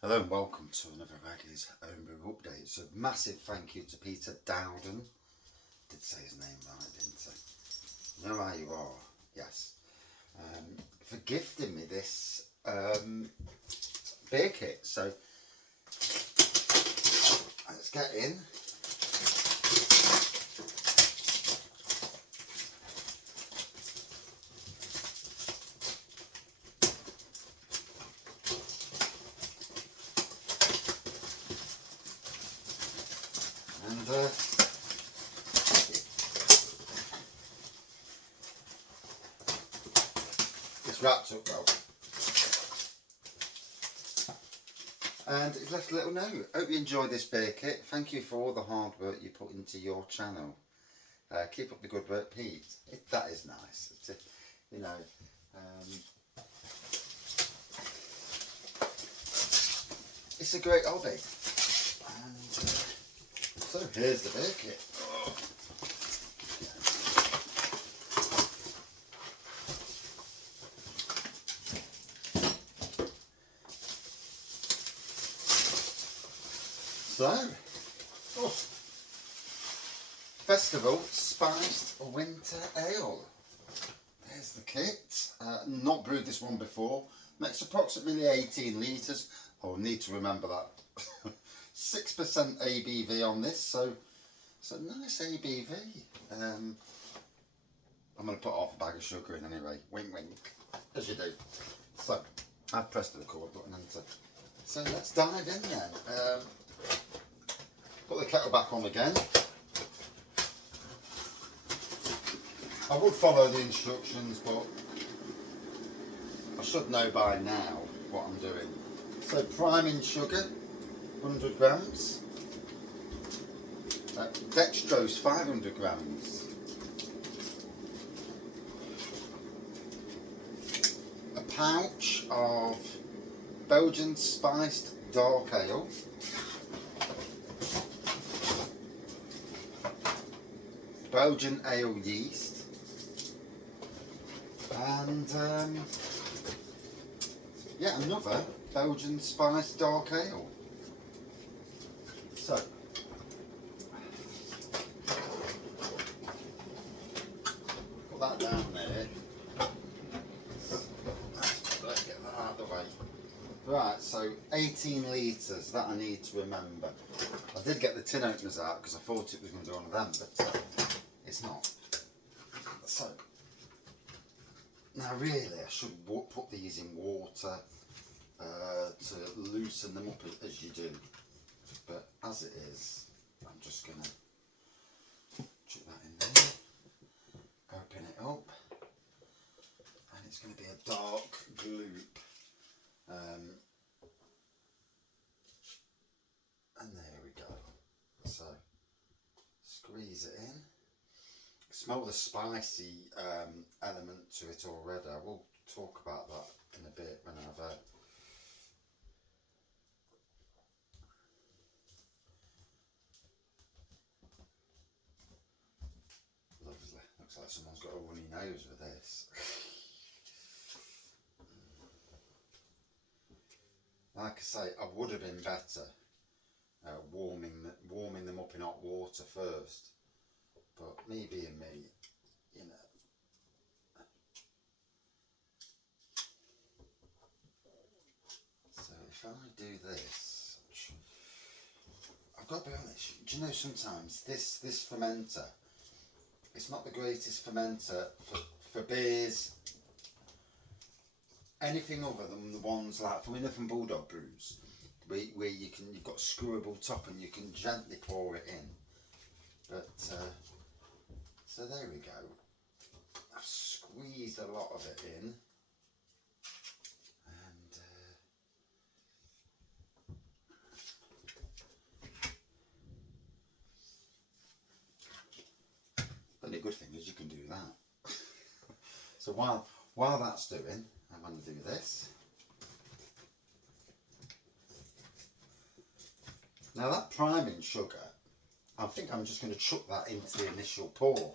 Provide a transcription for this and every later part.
Hello and welcome to another Raggy's Homebrew Update. So massive thank you to Peter Dowden. Did say his name right, didn't I? You know how you are, yes. For gifting me this beer kit. So let's get in. And it's wrapped up well. And it's left a little note. Hope you enjoy this beer kit. Thank you for all the hard work you put into your channel. Keep up the good work, Pete. That is nice. You know, it's a great hobby. And so here's the beer kit. So, Festival Spiced Winter Ale. There's the kit. Not brewed this one before. Makes approximately 18 litres. I'll need to remember that. 6% ABV on this, so it's a nice ABV. I'm going to put half a bag of sugar in anyway. Wink, wink, as you do. So, I've pressed the record button, so let's dive in then. Put the kettle back on again. I would follow the instructions, but I should know by now what I'm doing. So priming sugar, 100 grams. Dextrose, 500 grams. A pouch of Belgian spiced dark ale. Belgian ale yeast. And yeah, another Belgian spiced dark ale. So put that down there. Let's get that out of the way. Right, so 18 litres, that I need to remember. I did get the tin openers out because I thought it was going to be one of them, but it's not. So now really I should put these in water to loosen them up as you do, but as it is, I'm just going to chuck that in there, open it up, and it's going to be a dark gloop, and there we go. So squeeze it in. Smell the spicy element to it already. I will talk about that in a bit when I've lovely. Looks like someone's got a runny nose with this. Like I say, I would have been better warming them up in hot water first, but me being me, you know. So if I do this, I've got to be honest, do you know sometimes this fermenter, it's not the greatest fermenter for beers, anything other than the ones like from Bulldog brews, where you've got a screwable top and you can gently pour it in. But so there we go. I've squeezed a lot of it in, and the only good thing is you can do that. So while that's doing, I'm going to do this. Now that priming sugar, I think I'm just going to chuck that into the initial pour.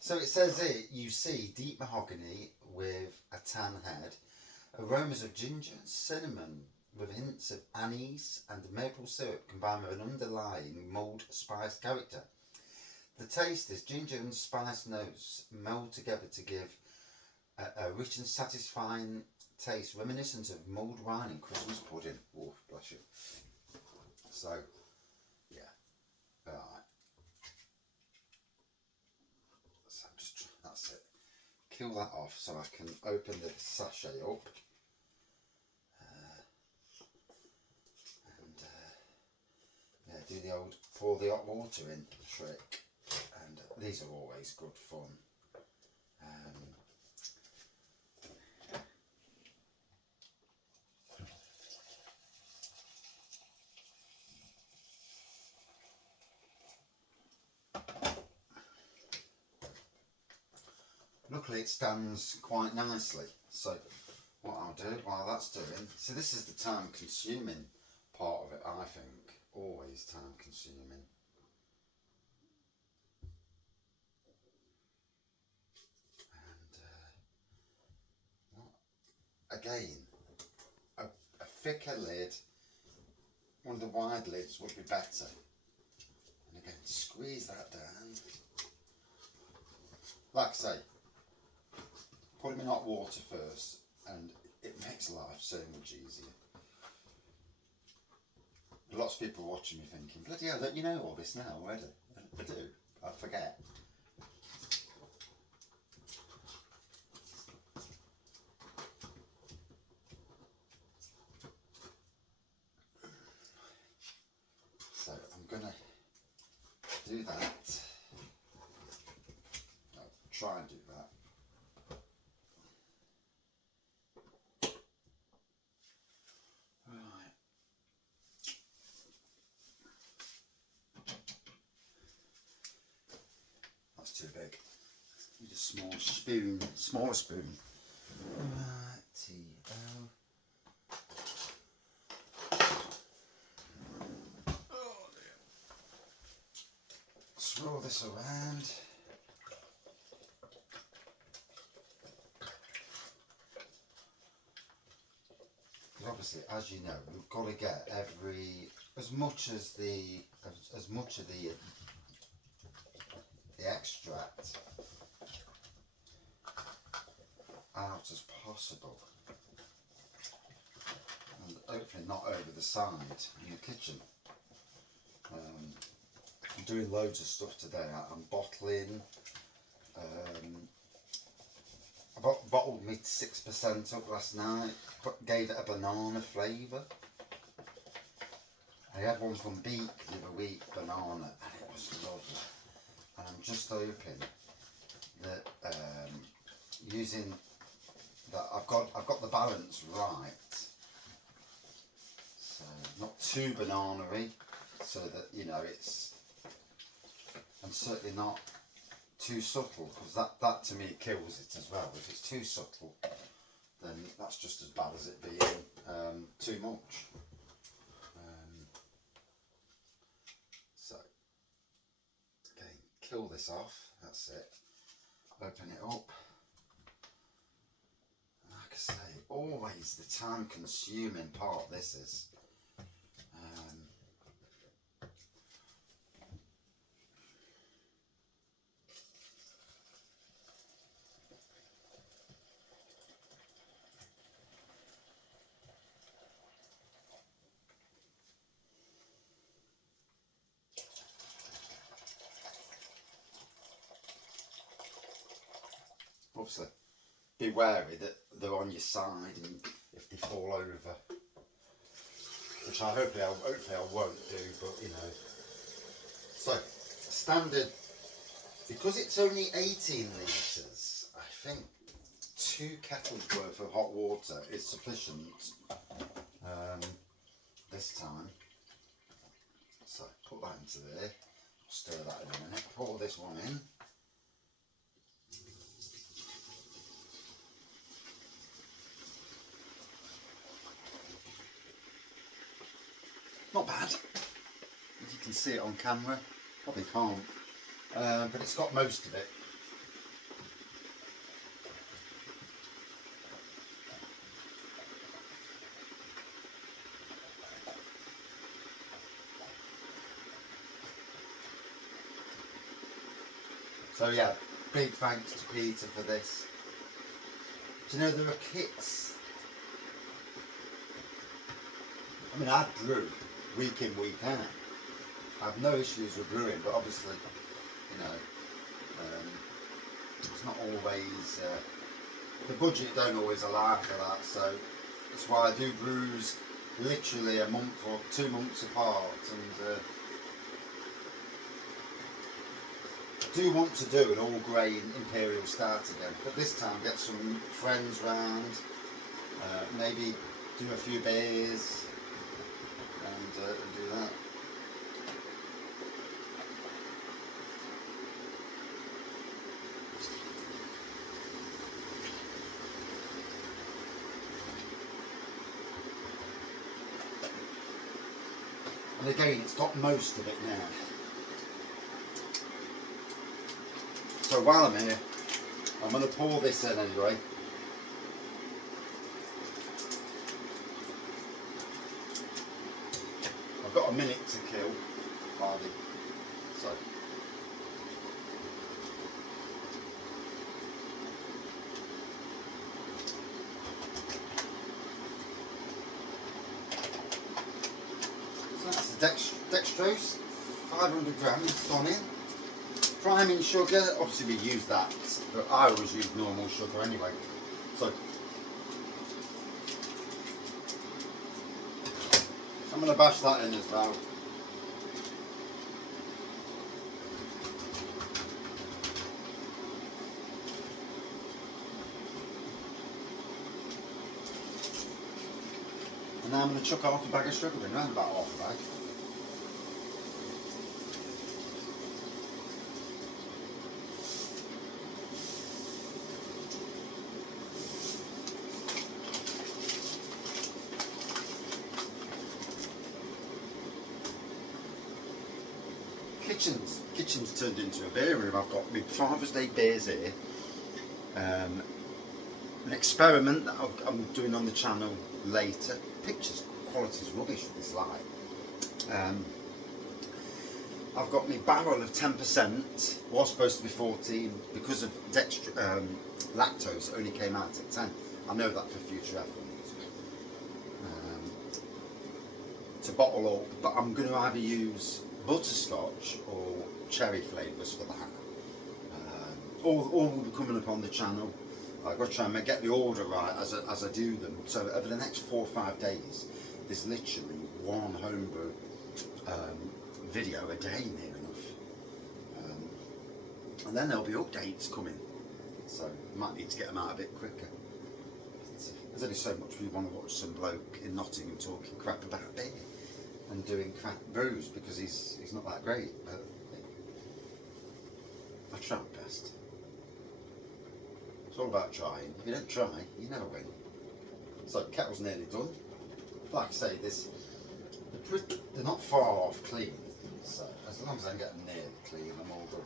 So it says here, you see deep mahogany with a tan head, aromas of ginger, cinnamon, with hints of anise and maple syrup combined with an underlying mulled spiced character. The taste is ginger and spice notes meld together to give a rich and satisfying taste reminiscent of mulled wine and Christmas pudding. Oh, bless you. So, yeah, right. So that's it. Kill that off so I can open the sachet up. Yeah, do the old pour the hot water in trick, and these are always good fun. Luckily it stands quite nicely, so what I'll do while that's doing, so this is the time consuming part of it, I think, always time consuming. And again, a thicker lid, one of the wide lids would be better. And again, squeeze that down. Like I say, put them in hot water first and it makes life so much easier. Lots of people watching me thinking, bloody hell, don't you know all this now already? I do, I forget. So I'm going to do that. I'll try and do that. Too big. Need a small spoon, smaller spoon. Right-o. Oh dear. Swirl this around. Because obviously, as you know, we've got to get as much of the extract out as possible, and hopefully not over the side in the kitchen. I'm doing loads of stuff today. I'm bottling. I bottled me 6% up last night, gave it a banana flavour. I had one from Beak the other week, banana, and it was lovely. And I'm just hoping that using that I've got the balance right, so not too banana-y, so that you know it's, and certainly not too subtle, because that to me kills it as well. If it's too subtle, then that's just as bad as it being too much. So again, kill this off. That's it. Open it up. Like I say, always the time-consuming part. This is. Obviously, be wary that they're on your side, and if they fall over, which hopefully I won't do, but you know. So standard, because it's only 18 litres, I think 2 kettles worth of hot water is sufficient this time. So put that into there, stir that in a minute, pour this one in. Not bad, as you can see it on camera, probably can't, but it's got most of it. So yeah, big thanks to Peter for this. Do you know there are kits? I mean, I brew week in, week out. I have no issues with brewing, but obviously, you know, it's not always, the budget don't always allow for that, so that's why I do brews literally a month or 2 months apart, and I do want to do an all grain imperial stout again, but this time get some friends round, maybe do a few beers and do that. And again, it's got most of it now. So while I'm here, I'm going to pour this in anyway. I've got a minute to kill, hardly. So. So that's the dextrose, 500 grams gone in. Priming sugar, obviously we use that, but I always use normal sugar anyway. So I'm going to bash that in as well. And now I'm going to chuck half a bag of sugar in, around about half a bag. Kitchen's turned into a beer room. I've got my Father's Day beers here. An experiment that I'm doing on the channel later. Pictures quality's rubbish with this light. I've got my barrel of 10%. Was supposed to be 14 because of lactose. Only came out at 10. I know that for future reference. To bottle up, but I'm going to either use butterscotch or cherry flavours for that. All will be coming up on the channel. I've got to try and get the order right as I do them. So over the next 4 or 5 days, there's literally one homebrew video a day near enough. And then there'll be updates coming. So I might need to get them out a bit quicker. There's only so much we want to watch some bloke in Nottingham talking crap about beer and doing crap brews because he's not that great, but I try my best. It's all about trying. If you don't try, you never win. So kettle's nearly done. Like I say, they're not far off clean, so as long as I can get them nearly clean, I'm all good.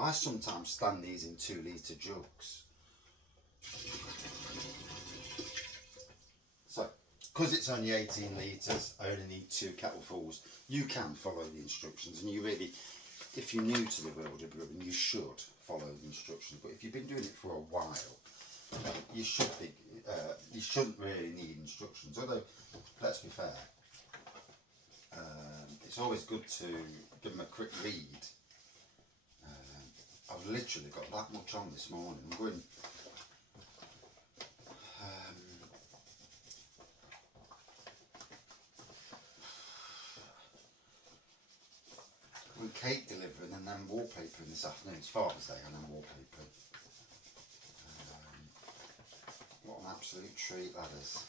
I sometimes stand these in 2 litre jugs. So, because it's only 18 litres, I only need 2 kettlefuls. You can follow the instructions, and you really, if you're new to the world of brewing, you should follow the instructions. But if you've been doing it for a while, you shouldn't really need instructions. Although, let's be fair, it's always good to give them a quick read. I've literally got that much on this morning. I'm going. With cake delivering and then wallpapering this afternoon. It's Father's Day and then wallpapering. What an absolute treat that is.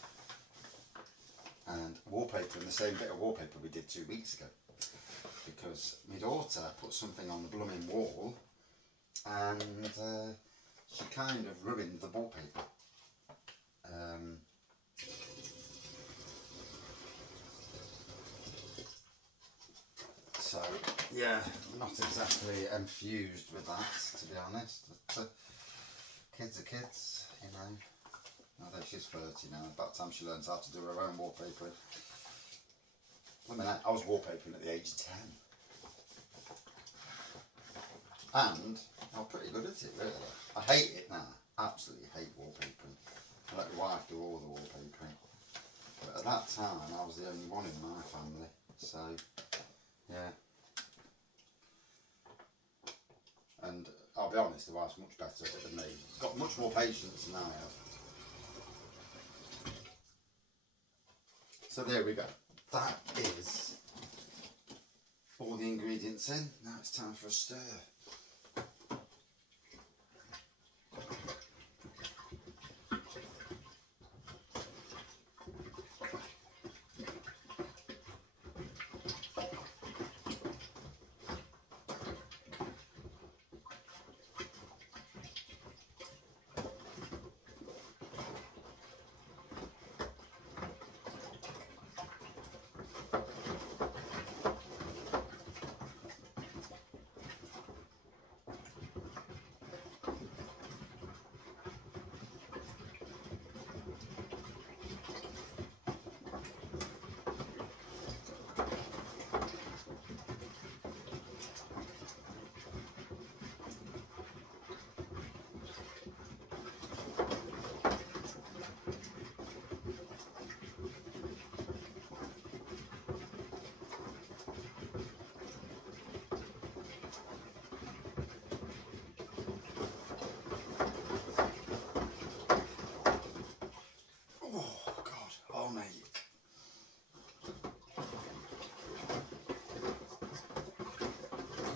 And wallpapering the same bit of wallpaper we did 2 weeks ago. Because my daughter put something on the blooming wall and she kind of ruined the wallpaper. So yeah, not exactly enthused with that, to be honest. But kids are kids, you know. Although she's 30 now, about time she learns how to do her own wallpapering. I mean, I was wallpapering at the age of 10. And I'm pretty good at it, really. I hate it now. Absolutely hate wallpapering. I let my wife do all the wallpapering. But at that time, I was the only one in my family. So, yeah. And I'll be honest, the wife's much better at it than me. She's got much more patience than I have. So there we go. That is all the ingredients in. Now it's time for a stir.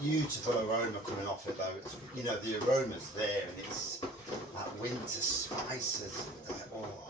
Beautiful aroma coming off it though. It's, you know, the aroma's there and it's that winter spices. Oh.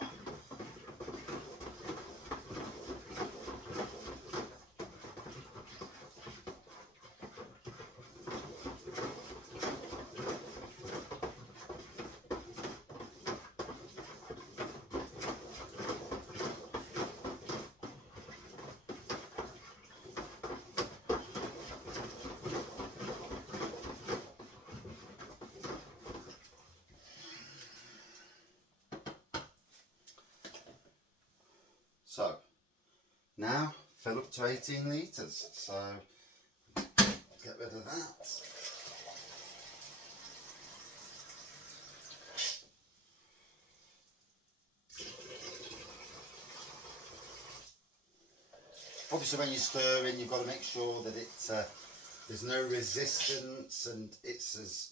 So now fill up to 18 litres. So get rid of that. Obviously when you're stirring you've got to make sure that it's there's no resistance and it's as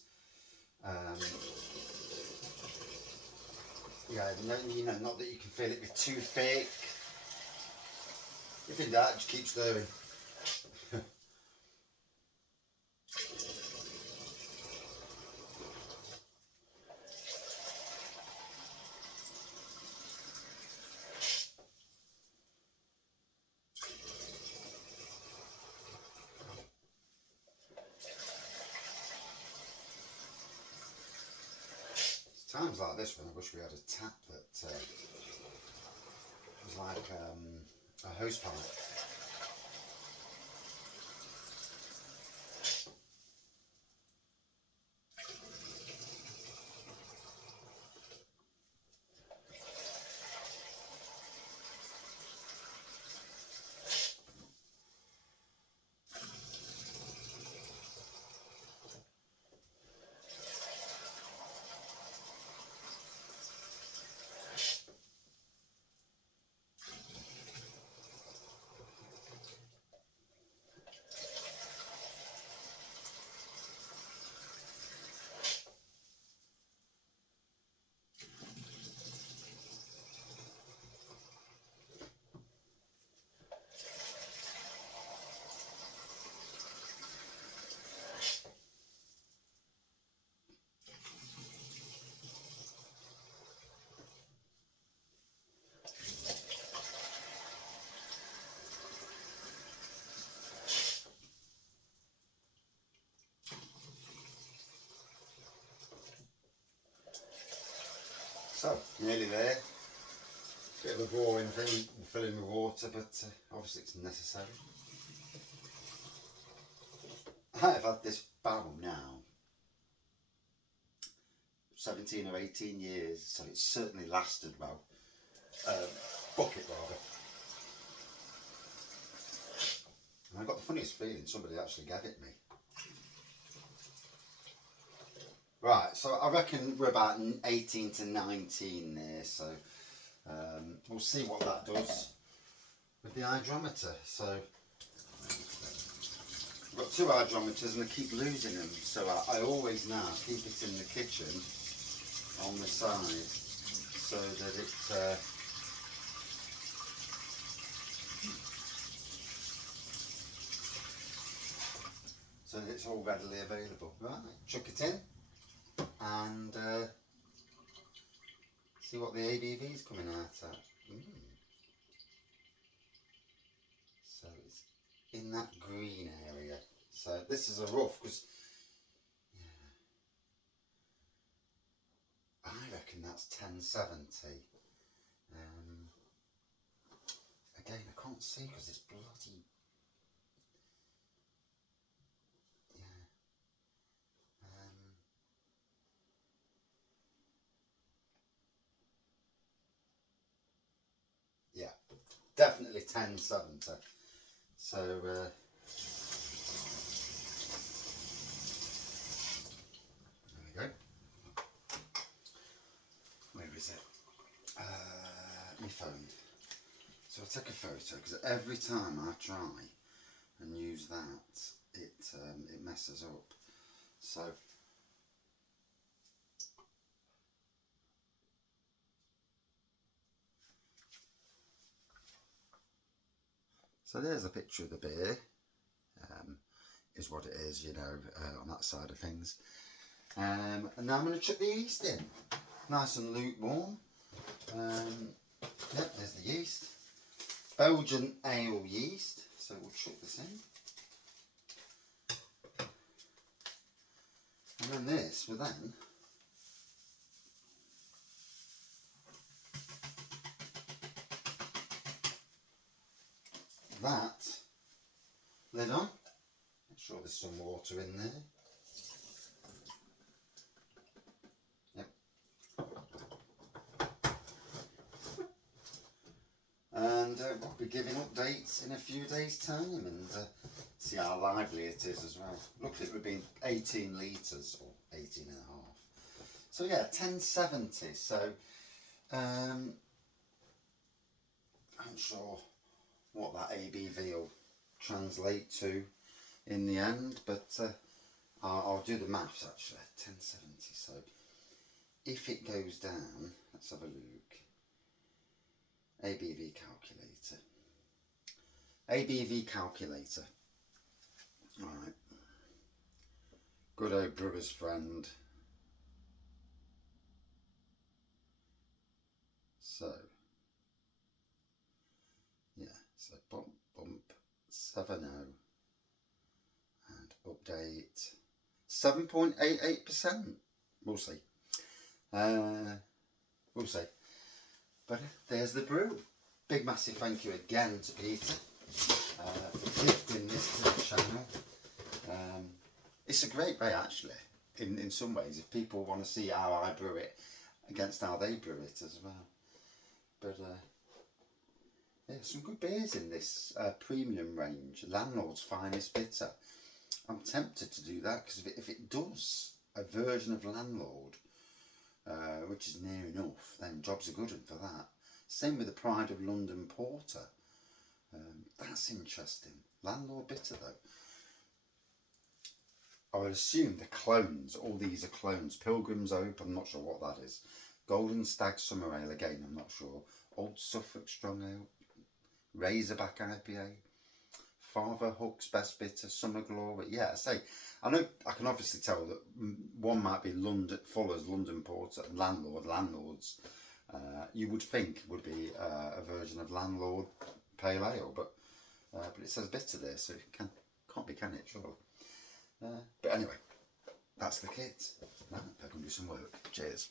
yeah, no, you know, not that you can feel it be too thick. If in doubt, just keep stirring. It's times like this when I wish we had a tap that was like a hose pipe. So, nearly there. Bit of a boring thing, fill in with water, but obviously it's necessary. might have had this barrel now 17 or 18 years, so it's certainly lasted well. Bucket rather. And I got the funniest feeling somebody actually gave it me. Right, so I reckon we're about 18 to 19 there, so we'll see what that does with the hydrometer. So I've got 2 hydrometers and I keep losing them, so I always now keep it in the kitchen on the side so that it it's all readily available. Right, chuck it in and see what the ABV is coming out at. So it's in that green area. So this is a rough, because I reckon that's 1070. Again, I can't see because it's bloody. Yeah, definitely 1070. So there we go. Where is it? My phone. So I'll take a photo, because every time I try and use that, it messes up. So there's a picture of the beer. Is what it is, you know, on that side of things. And now I'm going to chuck the yeast in, nice and lukewarm. Yep, there's the yeast, Belgian ale yeast. So we'll chuck this in, and then this will then that lid on. Make sure there's some water in there. Yep. And we'll be giving updates in a few days' time and see how lively it is as well. Luckily it would be 18 litres or 18 and a half. So yeah, 1070. So I'm sure what that ABV will translate to in the end, but I'll do the maths actually. 1070. So if it goes down, let's have a look. ABV calculator. ABV calculator. Alright. Good old brewer's friend. So yeah, so bump 70 and update 7.88%. We'll see. We'll see. But there's the brew. Big massive thank you again to Peter for gifting this to the channel. It's a great way actually, in some ways, if people want to see how I brew it against how they brew it as well. But yeah, some good beers in this premium range, Landlord's Finest Bitter. I'm tempted to do that, because if it does a version of Landlord, which is near enough, then jobs are good for that. Same with the Pride of London Porter. That's interesting. Landlord Bitter though. I would assume the clones, all these are clones. Pilgrim's Hope, I'm not sure what that is. Golden Stag Summer Ale, again, I'm not sure. Old Suffolk Strong Ale. Razorback IPA. Father Hook's Best Bitter, Summer Glory. Yeah, I know, I can obviously tell that one might be Fuller's London Porter and Landlords. You would think would be a version of Landlord Pale Ale, but it says bitter there, so it can't be, can it, surely? But anyway, that's the kit. Now, I can do some work. Cheers.